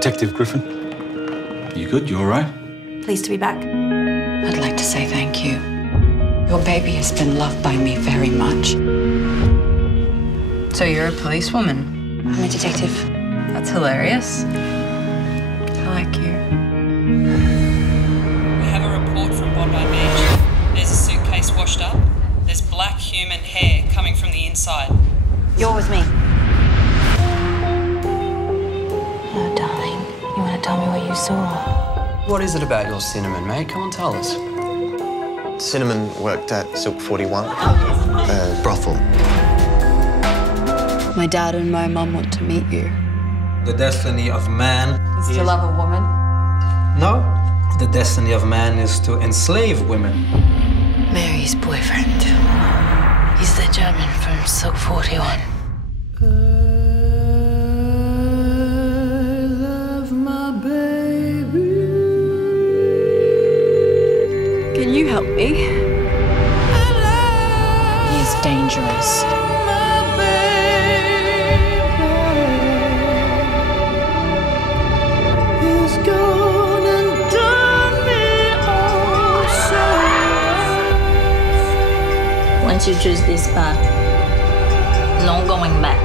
Detective Griffin. You good? You all right? Pleased to be back. I'd like to say thank you. Your baby has been loved by me very much. So you're a policewoman? I'm a detective. That's hilarious. I like you. We have a report from Bondi Beach. There's a suitcase washed up. There's black human hair coming from the inside. You're with me. Oh, darling. You want to tell me what you saw? What is it about your Cinnamon, mate? Come on, tell us. Cinnamon worked at Silk 41, a brothel. My dad and my mum want to meet you. The destiny of man Is to love a woman? No. The destiny of man is to enslave women. Mary's boyfriend. He's the German from Silk 41. Can you help me? He is dangerous. Once you choose this path, no going back.